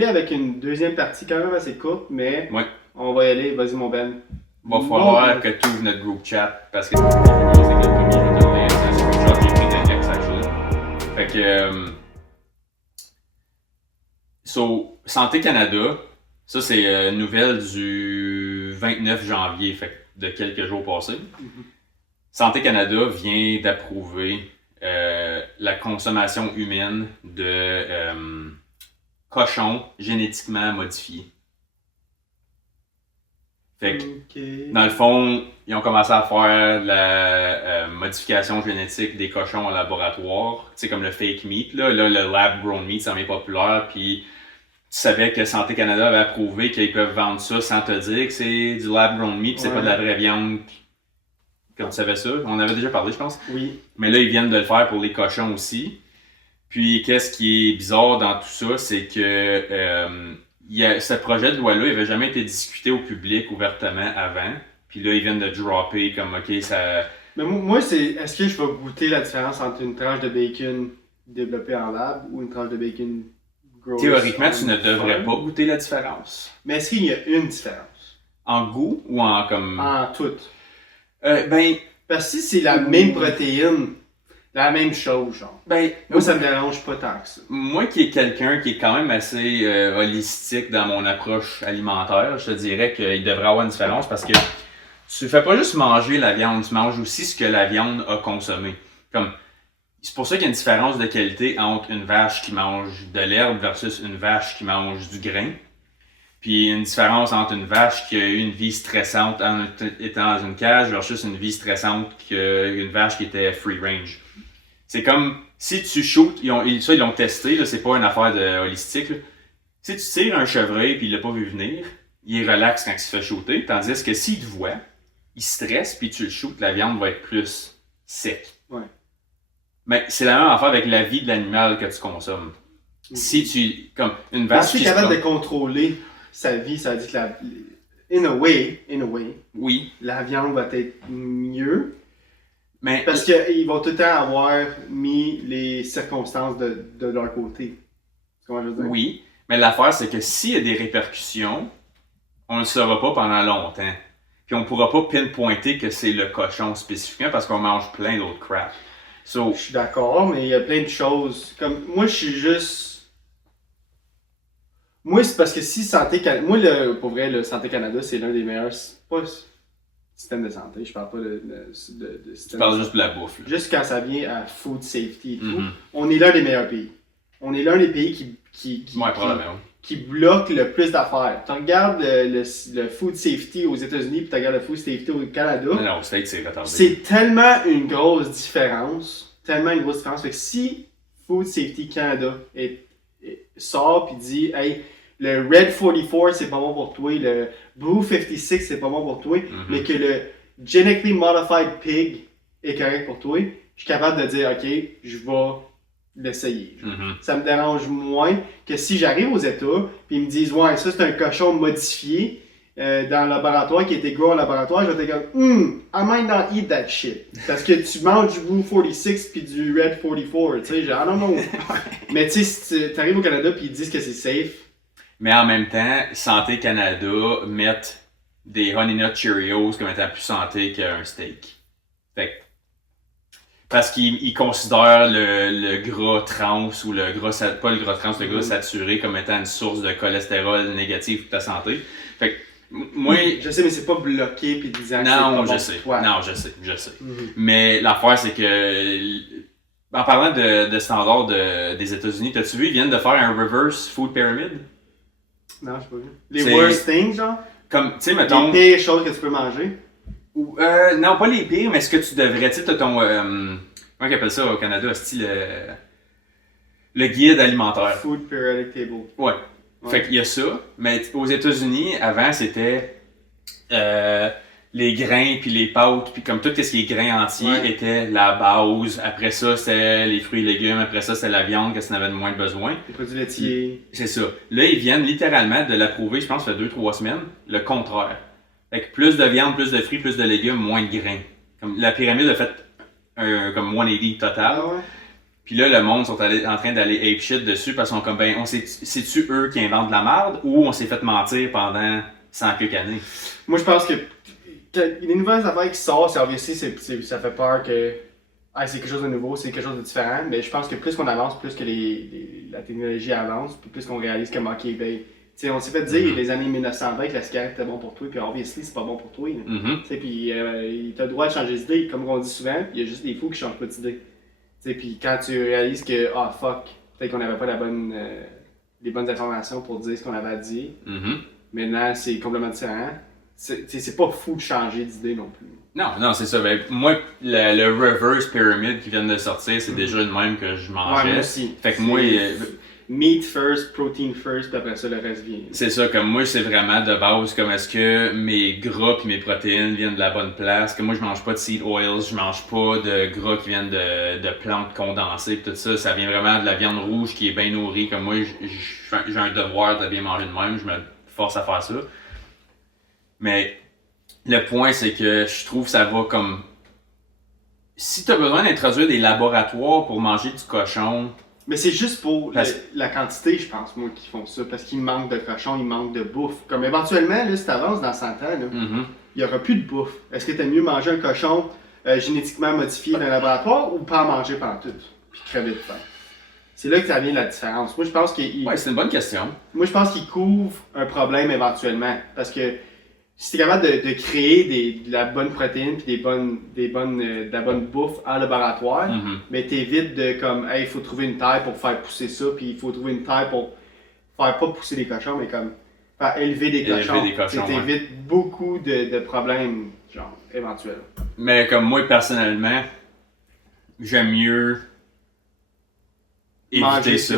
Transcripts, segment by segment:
aller avec une deuxième partie quand même assez courte, mais Ouais. on va y aller. Vas-y, mon Ben. Va falloir que tu ouvres notre group chat parce que c'est le premier, je vais te le lire. C'est un screenshot que j'ai pris d'Index, actually. Fait que. Santé Canada, ça c'est une nouvelle du 29 janvier, fait que de quelques jours passés. Santé Canada vient d'approuver la consommation humaine de cochons génétiquement modifiés. Fait que, dans le fond, ils ont commencé à faire la modification génétique des cochons en laboratoire. Tu sais, comme le fake meat, là le lab-grown meat, ça devient populaire. Puis, tu savais que Santé Canada avait approuvé qu'ils peuvent vendre ça sans te dire que c'est du lab-grown meat, puis c'est pas de la vraie viande. Comme tu savais ça, on avait déjà parlé, je pense. Oui. Mais là, ils viennent de le faire pour les cochons aussi. Puis, qu'est-ce qui est bizarre dans tout ça, c'est que ce projet de loi-là, il n'avait jamais été discuté au public ouvertement avant. Puis là, ils viennent de dropper comme, OK, ça... Mais moi, c'est... Est-ce que je vais goûter la différence entre une tranche de bacon développée en lab ou une tranche de bacon grosse? Théoriquement, tu ne devrais pas goûter la différence. Mais est-ce qu'il y a une différence? En goût ou en comme... En tout. Parce que si c'est la même protéine, la même chose, genre. Moi, ça me dérange pas tant que ça. Moi qui est quelqu'un qui est quand même assez holistique dans mon approche alimentaire, je te dirais qu'il devrait avoir une différence parce que tu fais pas juste manger la viande, tu manges aussi ce que la viande a consommé. C'est pour ça qu'il y a une différence de qualité entre une vache qui mange de l'herbe versus une vache qui mange du grain. Puis une différence entre une vache qui a eu une vie stressante en étant dans une cage versus une vie stressante qu'une vache qui était free range. C'est comme si tu shoots, ils l'ont testé, là, c'est pas une affaire de holistique. Là. Si tu tires un chevreuil puis il l'a pas vu venir, il est relax quand il se fait shooter, tandis que s'il te voit, il stresse puis tu le shootes, la viande va être plus sec. Ouais. Mais c'est la même affaire avec la vie de l'animal que tu consommes. Si tu, comme une vache qui est capable de contrôler sa vie, ça veut dire que in a way, oui, la viande va être mieux. Mais parce qu'ils vont tout le temps avoir mis les circonstances de leur côté. Comment je veux dire? Oui, mais l'affaire c'est que s'il y a des répercussions, on ne le saura pas pendant longtemps. Puis on ne pourra pas pinpointer que c'est le cochon spécifiquement parce qu'on mange plein d'autres crap. Je suis d'accord, mais il y a plein de choses. Comme moi, je suis juste. Moi, c'est parce que si Santé Canada. Moi, pour vrai, le Santé Canada, c'est l'un des meilleurs. Pas système de santé, je parle pas de système. Tu parles juste de la bouffe. Là. Juste quand ça vient à food safety et tout, on est l'un des meilleurs pays. On est l'un des pays qui bloque le plus d'affaires. Tu regardes le food safety aux États-Unis puis tu regardes le food safety au Canada. Non, c'est retardé. C'est tellement une grosse différence. Fait que si Food Safety Canada sort puis dit hey, le Red 44 c'est pas bon pour toi, le Blue 56 c'est pas bon pour toi, mais que le Genetically Modified Pig est correct pour toi, je suis capable de dire ok, je vais l'essayer. Ça me dérange moins que si j'arrive aux États puis ils me disent ouais, ça c'est un cochon modifié dans le laboratoire qui a été grow en laboratoire, je vais te dire I might not eat that shit. Parce que tu manges du Blue 46 puis du Red 44, tu sais, genre, I don't know. Mais tu sais, si tu arrives au Canada puis ils disent que c'est safe. Mais en même temps, Santé Canada mettent des Honey Nut Cheerios comme étant plus santé qu'un steak. Fait parce qu'ils considèrent le gras trans ou le gras saturé comme étant une source de cholestérol négatif pour ta santé. Fait que moi, je sais, mais c'est pas bloqué puis disant non, que c'est je sais. Non, je sais. Mais l'affaire, c'est que en parlant de standards des États-Unis, t'as-tu vu, ils viennent de faire un reverse food pyramid? Non, j'ai pas vu. Les worst things, genre? Comme, tu sais, mettons... Les pires choses que tu peux manger? Non, pas les pires, mais ce que tu devrais... Tu sais, t'as ton... comment on appelle ça au Canada? Style... le guide alimentaire. Food Periodic Table. Ouais. Fait qu'il y a ça, mais aux États-Unis, avant, c'était les grains puis les pâtes, puis comme tout ce qui est grains entiers était la base. Après ça, c'était les fruits et légumes. Après ça, c'était la viande, que ça en avait de moins besoin. Les produits laitiers. C'est ça. Là, ils viennent littéralement de l'approuver, je pense, ça fait 2-3 semaines. Le contraire. Fait que plus de viande, plus de fruits, plus de légumes, moins de grains. Comme la pyramide a fait comme 180 total. Puis là, le monde sont en train d'aller ape shit dessus parce qu'on comme, ben, c'est-tu eux qui inventent la merde ou on s'est fait mentir pendant 100 quelques années? Moi, je pense que les nouvelles affaires qui sortent, ça fait peur que c'est quelque chose de nouveau, c'est quelque chose de différent. Mais je pense que plus qu'on avance, plus que la technologie avance, puis plus qu'on réalise comment on s'est fait dire les années 1920 que la cigarette était bon pour toi, puis obviously c'est pas bon pour toi. Puis t'as le droit de changer d'idée, comme on dit souvent, il y a juste des fous qui changent pas d'idée. Puis quand tu réalises que fuck, peut-être qu'on n'avait pas les bonnes informations pour dire ce qu'on avait à dire, maintenant c'est complètement différent. C'est pas fou de changer d'idée non plus. Non, c'est ça. Ben, moi, le reverse pyramid qui vient de sortir, c'est déjà le même que je mangeais. Ouais, moi aussi. Fait que moi. Meat first, protein first, puis après ça, le reste vient. C'est ça, comme moi, c'est vraiment de base, comme est-ce que mes gras puis mes protéines viennent de la bonne place, que moi, je mange pas de seed oils, je mange pas de gras qui viennent de plantes condensées, pis tout ça, ça vient vraiment de la viande rouge qui est bien nourrie, comme moi, j'ai un devoir de bien manger de même, je me force à faire ça. Mais le point, c'est que je trouve que ça va comme... Si t'as besoin d'introduire des laboratoires pour manger du cochon... Mais c'est juste pour la quantité, je pense, moi, qui font ça. Parce qu'il manque de cochon, il manque de bouffe. Comme éventuellement, là, si t'avances dans 100 ans, il n'y aura plus de bouffe. Est-ce que t'aimes mieux manger un cochon génétiquement modifié dans un laboratoire ou pas en manger pendant tout? Puis crever de faim. C'est là que ça vient la différence. Moi, je pense qu'il... Ouais, c'est une bonne question. Moi, je pense qu'il couvre un problème éventuellement. Parce que si t'es capable de créer de la bonne protéine puis de la bonne bouffe en laboratoire, mais t'évites de comme, il faut trouver une terre pour faire pousser ça, puis il faut trouver une terre pour faire pas pousser des cochons, mais comme faire élever des cochons. T'évites beaucoup de problèmes, genre, éventuels. Mais comme moi, personnellement, j'aime mieux éviter manger ça.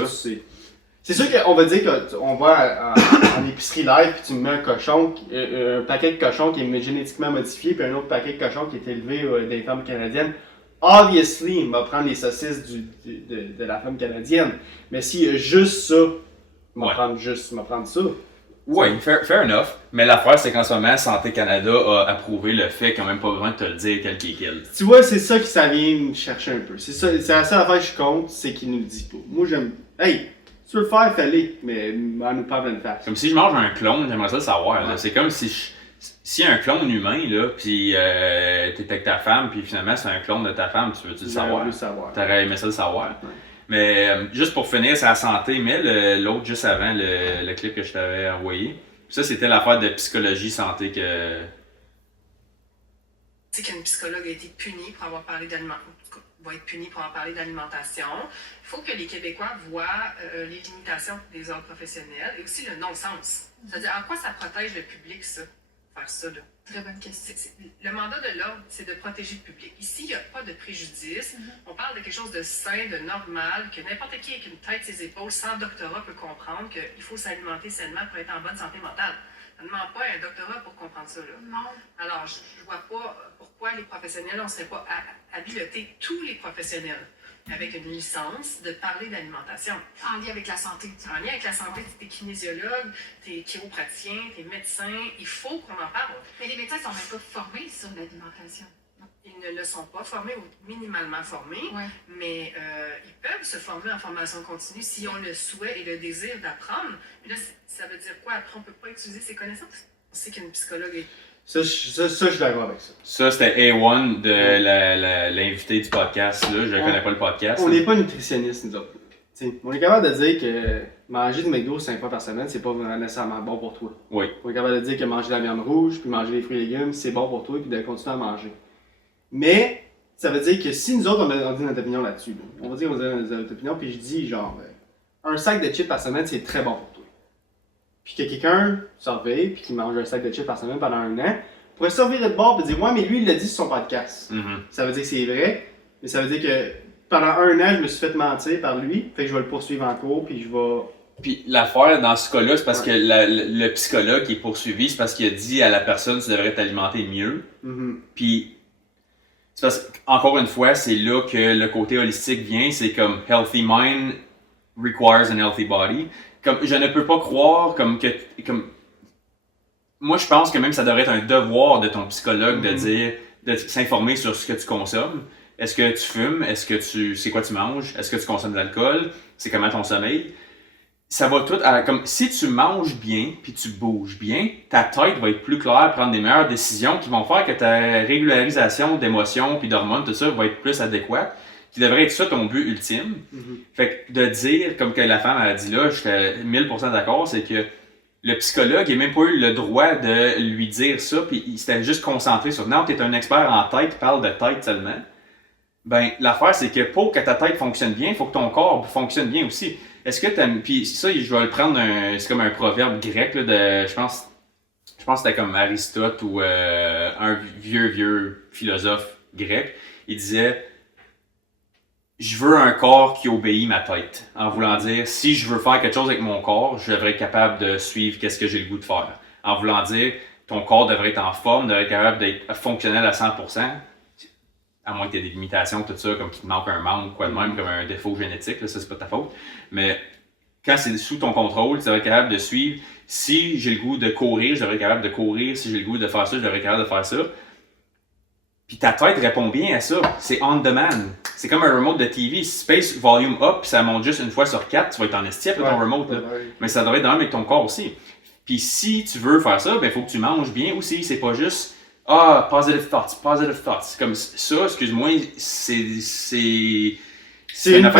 C'est sûr qu'on va dire qu'on va en épicerie live puis tu me mets un paquet de cochons qui est génétiquement modifié puis un autre paquet de cochons qui est élevé dans les fermes canadiennes. Obviously, il va prendre les saucisses de la ferme canadienne. Mais s'il y a juste ça, il va prendre ça. Oui, fair enough. Mais l'affaire, c'est qu'en ce moment, Santé Canada a approuvé le fait qu'on n'a même pas besoin de te le dire quel qui est quel. Tu vois, c'est ça que ça vient me chercher un peu. C'est la seule affaire que je compte, c'est qu'il nous le dit pas. Moi, j'aime... Hey! Tu veux le faire, fallait, mais on nous parle de face. Comme si je mange un clone, j'aimerais ça le savoir. Ouais. C'est comme si y a un clone humain, là, pis t'es avec ta femme, puis finalement c'est un clone de ta femme, tu veux-tu le savoir? T'aurais aimé ça le savoir. Ouais. Mais juste pour finir, c'est la santé, mais l'autre juste avant, le clip que je t'avais envoyé, ça c'était l'affaire de psychologie santé que... Tu sais qu'une psychologue a été punie pour avoir parlé va être punie pour avoir parlé d'alimentation. Il faut que les Québécois voient les limitations des ordres professionnels et aussi le non-sens. C'est-à-dire, en quoi ça protège le public, ça, faire ça, là? Très bonne question. Le mandat de l'ordre, c'est de protéger le public. Ici, il n'y a pas de préjudice. On parle de quelque chose de sain, de normal, que n'importe qui avec une tête, ses épaules, sans doctorat peut comprendre qu'il faut s'alimenter sainement pour être en bonne santé mentale. Ça ne demande pas un doctorat pour comprendre ça, là. Non. Alors, je ne vois pas pourquoi les professionnels, on ne serait pas habilités, tous les professionnels, avec une licence, de parler d'alimentation. En lien avec la santé. En lien avec la santé, tu es kinésiologue, tu es chiropraticien, tu es médecin, il faut qu'on en parle. Mais les médecins ne sont même pas formés sur l'alimentation. Ils ne le sont pas formés ou minimalement formés, mais ils peuvent se former en formation continue si on le souhait et le désir d'apprendre. Mais là, ça veut dire quoi? Après, on ne peut pas utiliser ses connaissances. On sait qu'une psychologue est... Ça, je suis d'accord avec ça. Ça, c'était A1 de l'invité du podcast. Là. Je ne connais pas le podcast. On n'est pas nutritionniste, nous autres. T'sais, on est capable de dire que manger du McDo 5 fois par semaine, c'est pas nécessairement bon pour toi. Oui. On est capable de dire que manger de la viande rouge, puis manger des fruits et légumes, c'est bon pour toi, puis de continuer à manger. Mais, ça veut dire que si nous autres, on dit notre opinion là-dessus, on va dire qu'on dit notre opinion, puis je dis genre, un sac de chips par semaine, c'est très bon pour toi. Puis que quelqu'un surveille, puis qui mange un sac de chips par semaine pendant un an, pourrait surveiller de bord et dire, ouais, mais lui, il l'a dit sur son podcast. Ça veut dire que c'est vrai, mais ça veut dire que pendant un an, je me suis fait mentir par lui, fait que je vais le poursuivre en cours, puis je vais... Puis l'affaire dans ce cas-là, c'est parce que le psychologue qui est poursuivi, c'est parce qu'il a dit à la personne, tu devrais t'alimenter mieux. Puis... C'est parce qu'encore une fois, c'est là que le côté holistique vient, c'est comme healthy mind requires an healthy body. Comme je ne peux pas croire comme moi je pense que même ça devrait être un devoir de ton psychologue de dire de s'informer sur ce que tu consommes. Est-ce que tu fumes? C'est quoi tu manges? Est-ce que tu consommes de l'alcool? C'est comment ton sommeil? Ça va tout comme si tu manges bien puis tu bouges bien, ta tête va être plus claire, prendre des meilleures décisions qui vont faire que ta régularisation d'émotions puis d'hormones, tout ça, va être plus adéquate, qui devrait être ça ton but ultime. Fait que de dire, comme que la femme a dit là, j'étais 1000% d'accord, c'est que le psychologue n'a même pas eu le droit de lui dire ça, puis il s'était juste concentré sur non, tu es un expert en tête, parle de tête seulement. Ben, l'affaire, c'est que pour que ta tête fonctionne bien, il faut que ton corps fonctionne bien aussi. Est-ce que t'aimes. Puis ça, je vais le prendre, c'est comme un proverbe grec, là, je pense que c'était comme Aristote ou un vieux philosophe grec. Il disait je veux un corps qui obéit ma tête. En voulant dire, si je veux faire quelque chose avec mon corps, je devrais être capable de suivre qu'est-ce que j'ai le goût de faire. En voulant dire, ton corps devrait être en forme, devrait être capable d'être fonctionnel à 100%. À moins que tu aies des limitations, tout ça, comme qu'il te manque un membre, quoi de même, comme un défaut génétique, là, ça c'est pas de ta faute. Mais quand c'est sous ton contrôle, tu devrais être capable de suivre. Si j'ai le goût de courir, je devrais être capable de courir. Si j'ai le goût de faire ça, je devrais être capable de faire ça. Puis ta tête répond bien à ça. C'est on demand. C'est comme un remote de TV. Space volume up, puis ça monte juste une fois sur 4, tu vas être en esti après ton remote. Là. Mais ça devrait être dans le même avec ton corps aussi. Puis si tu veux faire ça, ben il faut que tu manges bien aussi. C'est pas juste positive thoughts. Comme ça, excuse-moi, c'est une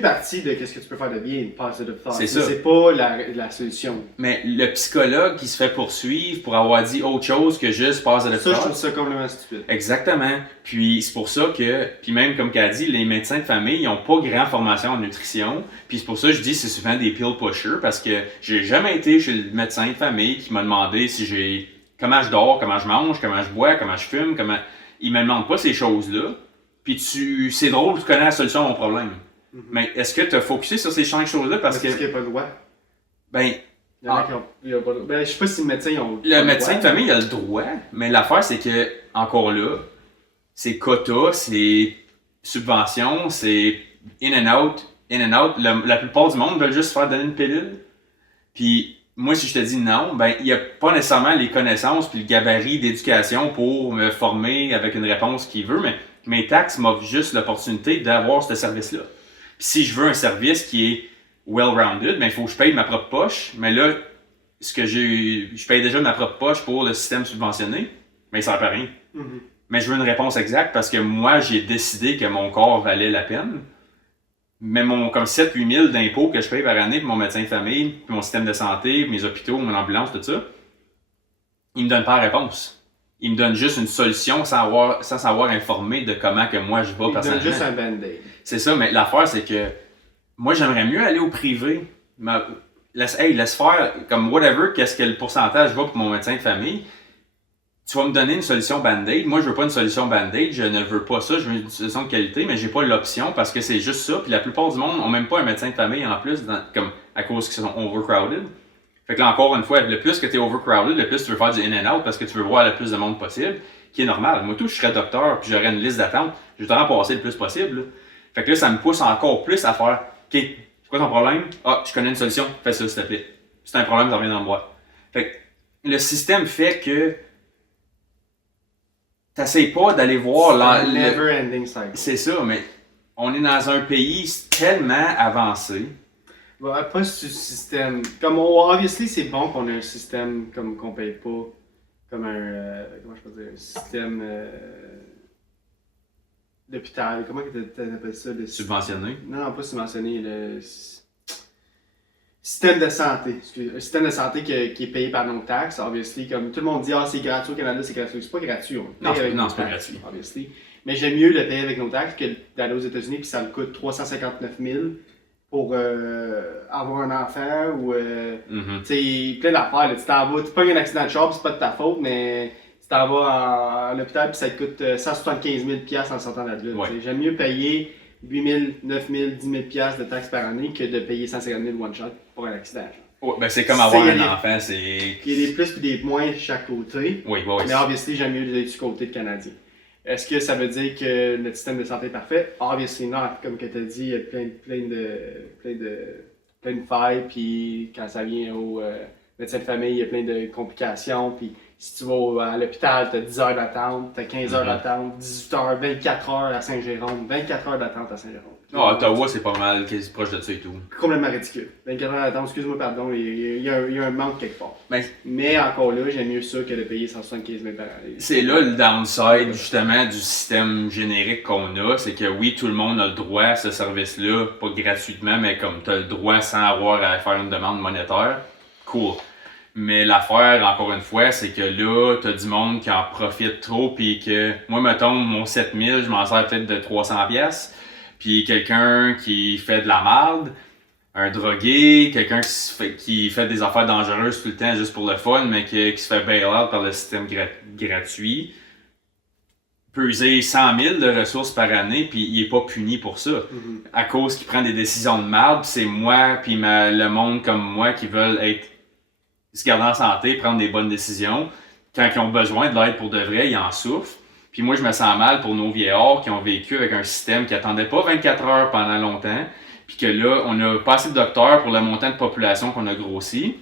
partie de qu'est-ce que tu peux faire de bien, positive thoughts. C'est ça. C'est pas la solution. Mais le psychologue qui se fait poursuivre pour avoir dit autre chose que juste positive thoughts. Ça, je trouve ça complètement stupide. Exactement. Puis c'est pour ça que, puis même comme qu'elle a dit, les médecins de famille, ils n'ont pas grand formation en nutrition. Puis c'est pour ça que je dis c'est souvent des pill pushers parce que j'ai jamais été chez le médecin de famille qui m'a demandé si comment je dors, comment je mange, comment je bois, comment je fume, Il me demande pas ces choses-là. Puis c'est drôle, tu connais la solution à mon problème. Mais est-ce que tu as focusé sur ces 5 choses-là parce que. Est-ce qu'il n'y a pas le droit? Ben. Je sais pas si le médecin Le médecin de famille a le droit, mais l'affaire c'est que, encore là, c'est quota, c'est subvention, c'est in and out. La plupart du monde veulent juste faire donner une pilule. Puis moi, si je te dis non, ben il n'y a pas nécessairement les connaissances puis le gabarit d'éducation pour me former avec une réponse qu'il veut, mais mes taxes m'offrent juste l'opportunité d'avoir ce service-là. Puis si je veux un service qui est well-rounded, ben il faut que je paye de ma propre poche. Mais là, je paye déjà de ma propre poche pour le système subventionné, mais ça ne sert à rien. Mais je veux une réponse exacte parce que moi, j'ai décidé que mon corps valait la peine. Mais comme 7-8 000 d'impôts que je paye par année pour mon médecin de famille, puis mon système de santé, mes hôpitaux, mon ambulance, tout ça, il me donne pas la réponse. Il me donne juste une solution sans savoir informé de comment que moi je vais personnellement. Il me donne juste un band-aid. C'est ça, mais l'affaire c'est que moi j'aimerais mieux aller au privé. Laisse faire comme whatever, qu'est-ce que le pourcentage va pour mon médecin de famille. Tu vas me donner une solution Band-Aid. Moi, je veux pas une solution Band-Aid. Je ne veux pas ça. Je veux une solution de qualité, mais j'ai pas l'option parce que c'est juste ça. Puis la plupart du monde ont même pas un médecin de famille en plus, comme à cause qu'ils sont overcrowded. Fait que là, encore une fois, le plus que tu es overcrowded, le plus tu veux faire du in and out parce que tu veux voir le plus de monde possible, qui est normal. Moi, je serais docteur puis j'aurais une liste d'attente. Je voudrais en passer le plus possible. Là. Fait que là, ça me pousse encore plus à faire OK, c'est quoi ton problème? Je connais une solution. Fais ça, s'il te plaît. Si t'as un problème, t'en reviens dans le bois. Fait que le système fait que t'essayes pas d'aller voir never-ending cycle. C'est ça, mais on est dans un pays tellement avancé. Ouais, pas ce système. Obviously, c'est bon qu'on ait un système comme qu'on paye pas. Comme comment je peux dire? Un système d'hôpital. Comment tu appelles ça? Subventionné? Non, pas subventionné. Le système de santé. Un système de santé qui est payé par nos taxes, obviously. Comme tout le monde dit, c'est gratuit au Canada, c'est gratuit. C'est pas gratuit. Non, c'est pas gratuit. Obviously. Mais j'aime mieux le payer avec nos taxes que d'aller aux États-Unis puis ça me coûte 359 000 pour avoir un enfant ou plein d'affaires. Tu t'en vas, tu pognes un accident de char, c'est pas de ta faute, mais tu t'en vas à l'hôpital puis ça te coûte 175 000 en sortant de là. Ouais. J'aime mieux payer 8 000, 9 000, 10 000 de taxes par année que de payer 150 000 one shot pour un accident. Ouais, ben c'est comme avoir un enfant, c'est... Il y a des plus et des moins de chaque côté. Oui. Mais obviously, j'aime mieux d'être du côté de Canadien. Est-ce que ça veut dire que notre système de santé est parfait? Obviously not. Comme tu as dit, il y a plein de failles, puis quand ça vient au médecin de famille, il y a plein de complications, puis Si tu vas à l'hôpital, tu as 10 heures d'attente, tu as 15 heures d'attente, 18 heures, 24 heures à Saint-Jérôme, 24 heures d'attente à Saint-Jérôme. Ah, Ottawa, c'est pas mal, quasi proche de ça et tout. Complètement ridicule. 24 heures d'attente, excuse-moi, pardon, il y a un manque quelque part. Ben, Mais encore là, j'aime mieux ça que de payer 175 000 par année. c'est là le downside, justement, du système générique qu'on a. C'est que oui, tout le monde a le droit à ce service-là, pas gratuitement, mais comme tu as le droit sans avoir à faire une demande monétaire. Cool. Mais l'affaire, encore une fois, c'est que là, t'as du monde qui en profite trop, puis que moi, mettons, mon 7000, je m'en sers peut-être de 300$. Puis quelqu'un qui fait de la merde, un drogué, quelqu'un qui fait des affaires dangereuses tout le temps juste pour le fun, mais qui se fait bail-out par le système gratuit, peut user 100 000 de ressources par année, puis il est pas puni pour ça. À cause qu'il prend des décisions de merde, c'est moi, puis le monde comme moi qui veulent se garder en santé, prendre des bonnes décisions. Quand ils ont besoin de l'aide pour de vrai, ils en souffrent. Puis moi, je me sens mal pour nos vieillards qui ont vécu avec un système qui attendait pas 24 heures pendant longtemps. Puis que là, on a pas assez de docteurs pour le montant de population qu'on a grossi.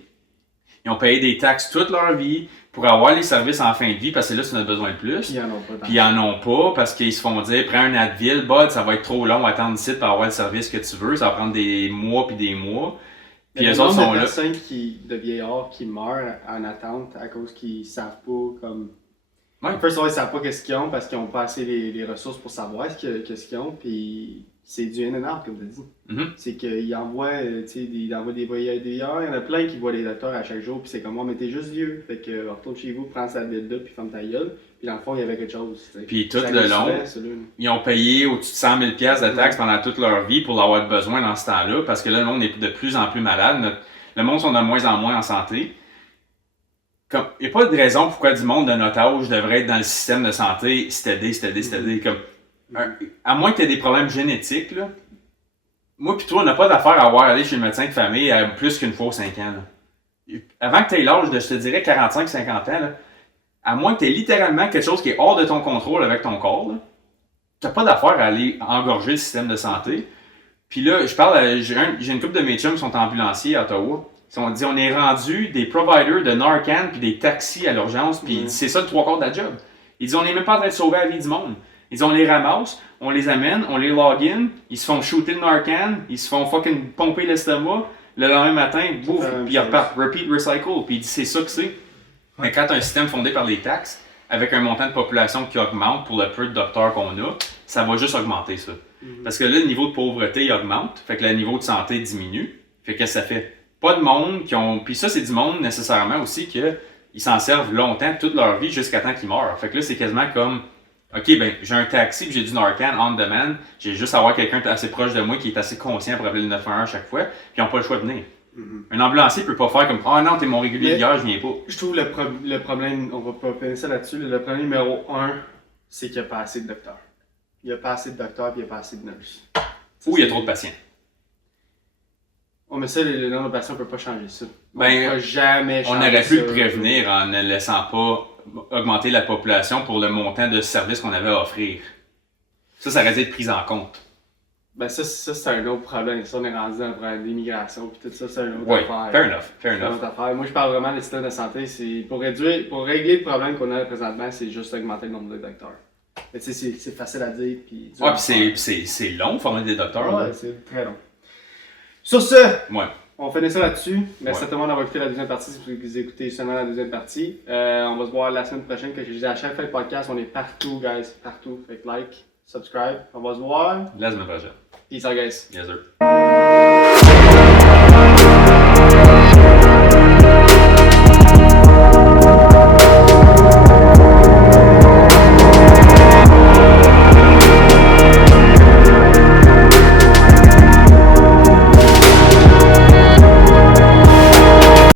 Ils ont payé des taxes toute leur vie pour avoir les services en fin de vie parce que là, c'est notre besoin de plus. Puis ils en ont pas. Puis ils en ont pas parce qu'ils se font dire, prends un Advil, bud, ça va être trop long, attendre ici pour avoir le service que tu veux. Ça va prendre des mois puis des mois. Puis les autres sont là. Il y a des personnes de vieillards qui meurent en attente à cause qu'ils savent pas comme. Ouais. First of all, ils savent pas qu'est-ce qu'ils ont parce qu'ils ont pas assez les ressources pour savoir qu'est-ce qu'ils ont. Puis c'est du in and out, comme tu as dit. C'est qu'ils envoient, ils envoient des vieillards. Il y en a plein qui voient les docteurs à chaque jour. Puis c'est comme moi, mais t'es juste vieux. Fait que retourne chez vous, prends sa bille là, puis ferme ta gueule. Puis dans le fond, il y avait quelque chose. T'sais. Puis tout le long, ils ont payé au-dessus de 100 000 $ de taxes pendant toute leur vie pour l'avoir besoin dans ce temps-là. Parce que là, le monde est de plus en plus malade. Le monde sont de moins en moins en santé. Il n'y a pas de raison pourquoi du monde de notre âge devrait être dans le système de santé steady. À moins que tu aies des problèmes génétiques, là. Moi pis toi, on n'a pas d'affaire à aller chez le médecin de famille plus qu'une fois aux 5 ans. Là. Avant que tu aies l'âge de, je te dirais, 45-50 ans, là, à moins que tu aies littéralement quelque chose qui est hors de ton contrôle avec ton corps, tu n'as pas d'affaire à aller engorger le système de santé. Puis là, j'ai une couple de mes chums qui sont ambulanciers à Ottawa. On dit on est rendu des providers de Narcan puis des taxis à l'urgence, puis c'est ça le 3/4 de la job. Ils disent on n'est même pas en train de sauver la vie du monde. Ils disent on les ramasse, on les amène, on les login, ils se font shooter le Narcan, ils se font fucking pomper l'estomac, le lendemain matin, bouf, puis ils repartent, repeat, recycle, puis ils disent c'est ça que c'est. Mais quand tu as un système fondé par les taxes, avec un montant de population qui augmente pour le peu de docteurs qu'on a, ça va juste augmenter ça. Parce que là, le niveau de pauvreté il augmente, fait que le niveau de santé diminue, fait que ça fait pas de monde qui ont. Puis ça, c'est du monde nécessairement aussi qu'ils s'en servent longtemps, toute leur vie, jusqu'à temps qu'ils meurent. Fait que là, c'est quasiment comme OK, ben j'ai un taxi puis j'ai du Narcan on demand. J'ai juste à avoir quelqu'un assez proche de moi qui est assez conscient pour appeler le 911 à chaque fois, puis ils n'ont pas le choix de venir. Un ambulancier peut pas faire comme ah non, t'es mon régulier de guerre, je viens pas. Je trouve le problème, on va pas penser là-dessus, le problème numéro 1, c'est qu'il n'y a pas assez de docteurs. Il n'y a pas assez de docteurs puis il n'y a pas assez de nurses. Ou il y a trop de patients. Oh, mais ça, le nombre de patients, on peut pas changer ça. Ben, on peut jamais changer on aurait pu ça. le prévenir en ne laissant pas augmenter la population pour le montant de services qu'on avait à offrir. Ça aurait dû être pris en compte. Ben ça c'est un autre problème. Ça, on est rendu dans le problème d'immigration puis tout ça, c'est une autre affaire. Fair C'est une enough. autre affaire. Moi, je parle vraiment des systèmes de santé. C'est pour régler le problème qu'on a présentement, c'est juste augmenter le nombre de docteurs. Mais tu sais, c'est facile à dire. Puis c'est long, former des docteurs. Ouais, là. c'est très long. Sur ce, Ouais. on finit ça là-dessus. Merci Ouais. à tout le monde d'avoir écouté la deuxième partie. Si vous écoutez seulement la deuxième partie, on va se voir la semaine prochaine. Comme je disais, à chaque fin de podcast, on est partout, guys. Partout. Fait que like, subscribe. On va se voir. La semaine prochaine. Peace out, guys. Yes, sir.